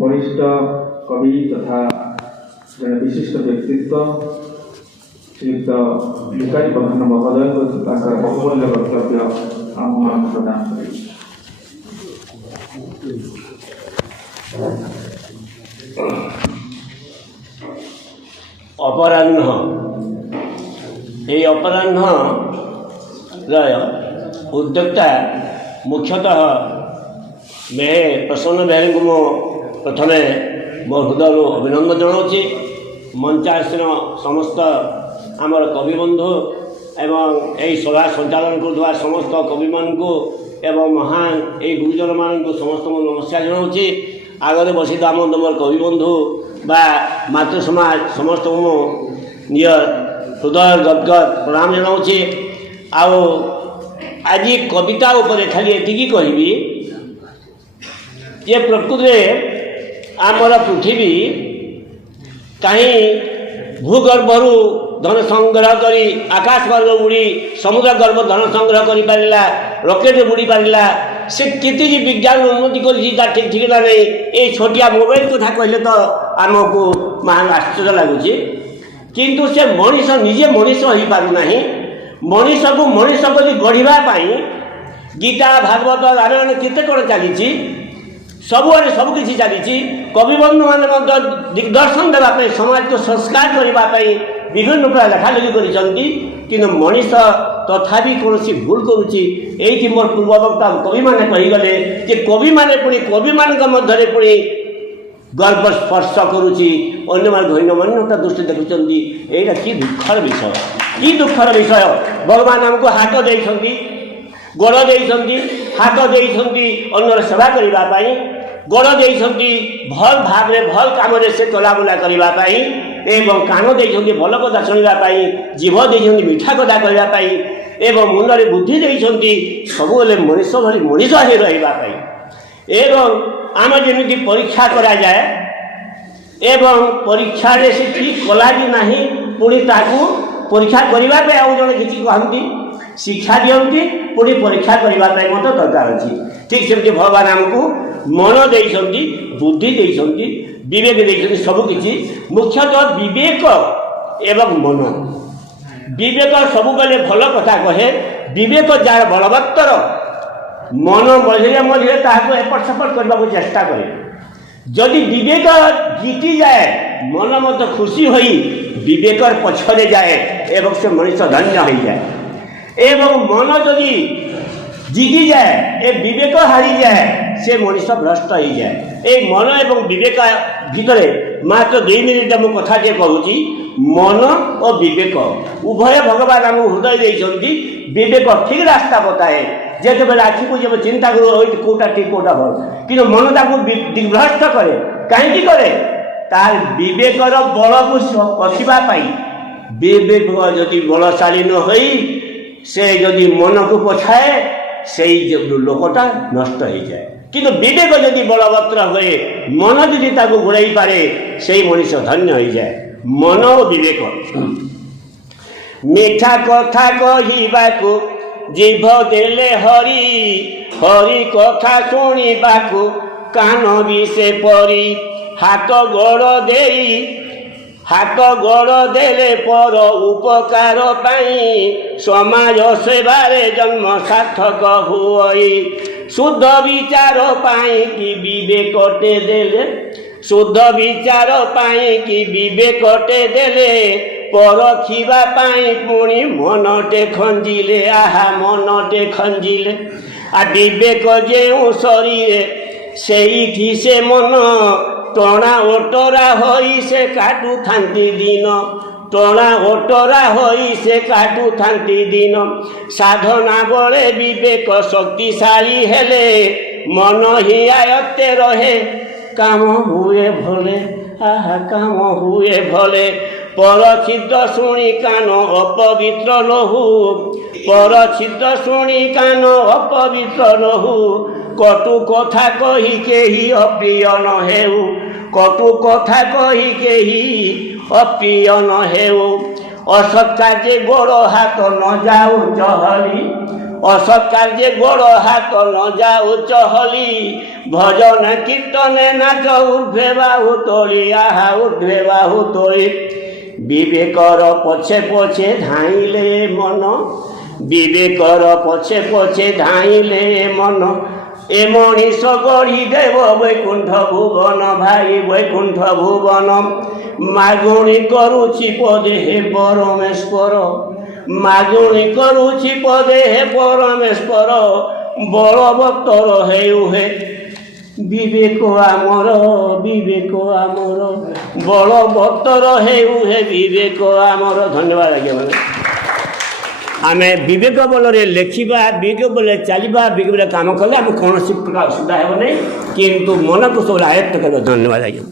वरिष्ठ कवि तथा जन विशिष्ट व्यक्तित्व श्रीयुक्त भिखारी बंधन महोदय बहुमूल्य वक्तव्य आम प्रदान करें। अपराह्न ये अपराह्न उद्योक्ता मुख्यतः मे प्रसन्न बेहरी को मो प्रथम मो हृदय अभिनंदन जनाऊँगी। मंचासीन समस्त आमर कविबंधु एवं यही सभा संचालन कर समस्त कवि मान एवं महान ये गुरुजन मान समस्त नमस्कार जनाऊँगी। आगे बसी आम तुम कविबंधु बा मातृ समाज समस्त मो निज हृदय गदगद प्रणाम जनाऊँगी। आज कविता उपरे खाली एतिकी कहबी जे प्रकृति आमर पृथ्वी कहीं भूगर्भरू धन संग्रह करी आकाश गर्भ उड़ी समुद्र गर्भ धन संग्रह कर पारा रकेट बुड़ी पारा से केते विज्ञान उन्नति कर ठीक ठिकाना नहीं। ये छोटिया मोबाइल कथा कहले तो आमको महान आश्चर्य लगुच किंतु से मनीष निजे मनीष हो पारना मनीष को मनीष कर गढ़ापी गीता भागवत रामायण केते कौन चली सबुआड़े सबकि चली कविबंधु मैंने दिग्दर्शन देवाई समाज को संस्कार करने विभिन्न प्रकार लेखा लिखि कर मनीष तथापि कौन भूल करुच्ची। यही मोर पूर्व वक्ता कवि मैंने कहीगले कि कवि मैंने पुणी कवि मान मध्य पुणी गर्भ स्पर्श करुच्ची अन्य गण्यमान्यता दृष्टि देखुं। यहाँ कि दुखर विषय कि दुखर विषय भगवान आमको हाथ देते गोड़ देते हाथ देते अन्यर सेवा करने गोड़ देते भल भाव भल कम से चलाबुला करने एवं कान देते भल कथा शुणापी जीभ देते मीठा कथा कहवाई एवं मुंडे बुद्धि देते सबुले मनीष भली मनीष ही रही एवं आम जमी परीक्षा करा जाए एवं परीक्षा से ठीक कला कि ना पुणी ताकू परीक्षा करने आउ जड़े किसी कहती शिक्षा दिखती पुणी परीक्षा करने मत दरकार अच्छी। ठीक सेमती भगवान आमको मन देते बुद्धि देते विवेक देते सबकि मुख्यतः विवेक एवं मन विवेक सबुबले भल कथा कहे विवेक जार बलवत्तर मन मझे मझे एपट सेपट करने को चेष्टा करे जदि विवेक जीति जाए मन मत खुशी हो विवेकर पछरे जाए एवं से मनुष्य धन्य हो जाए एवं मन जदि जीति जाए ए विवेक हारी जाए से मनुष्य भ्रष्ट हो जाए। ए मन एवं विवेक भितर मात्र 2 मिनिट मु कथा कहूँ मन और विवेक उभय भगवान आम हृदय देते विवेक ठीक रास्ता बताए जेते बेले आखि को जब चिंता करो कौटा ठीक कौटा भल कि मन ताकू दिग्भ्रष्ट करे कहीं करे तार विवेकर बल को पशिवाई विवेक जदि बलशाली न हो से जदि मन को पछाए से लोकटा नष्ट हो जाए किंतु विवेक जदि बलवत्तर हुए मन जदि ताकू घोड़ाई पारे से मनुष्य धन्य हो जाए। मन और विवेक मीठा कथा कहवाकू जीभ देले हरि हरि कथा शुणिबाकू कान भी से परी हाथ गोड़ देले पर उपकार पाई समाज सेवारे जन्म सार्थक हुई शुद्ध विचार पाई कि विवेकटे देले शुद्ध विचार पाई कि विवेकटे देले परखिबा पाई पुणी मनटे खंजिले आहा मनटे खंजिले आ विवेक जेउ शरीर सेठी से मन टणा ओटरा होई से काटू थांती दिन टणा ओटरा होई से काटू थांती दिन साधना बले विवेक शक्तिशाली हेले मन ही आयत्ते रहे काम हुए भले आहा काम हुए भले परचित शुणी कान अपवित्र नहु परचित शुणी कान अपवित्र नहु कटु कथा कही केही अप्रिय न हेउ कटु कथा कही केही अप्रिय न हेउ असत्ता जे गोड़ हाथ न जाऊ चहली অসৎ কার্যে গোড় হাত ন যাও চহলি ভজন কীর্তনে নাচ উর্ধ্বে বাহু তলি আহা উর্ধ্বে বাহু তলি বিবেকর পছে পছে ধাইলে মন বিবেকর পছে পছে ধাইলে মন এ মଣିষ গড়ি দেব বৈকুণ্ঠ ভুবন ভাই বৈকুণ্ঠ ভুবন মাগুণী করুছি পদে হে পরমেশ্বর মাগুণী করুছি পদে হে পরমেশ্বর বলবত্তর হেউ হে বিবেক আমার বলবত্তর হেউ হে বিবেক আমার। ধন্যবাদ আଜ୍ଞା ମାନେ ଆମେ ବିବେକ ବଳରେ ଲେଖିବା ବିବେକ ବଳରେ ଚାଲିବା ବିବେକ ବଳରେ କାମ କଲେ ଆମେ କୌଣସି ପ୍ରକାର ଅସୁବିଧା ହେବ ନାହିଁ କିନ୍ତୁ ମନକୁ ସବୁବେଳେ ଆୟତ୍ତ କରିବା। ଧନ୍ୟବାଦ ଆଜ୍ଞା।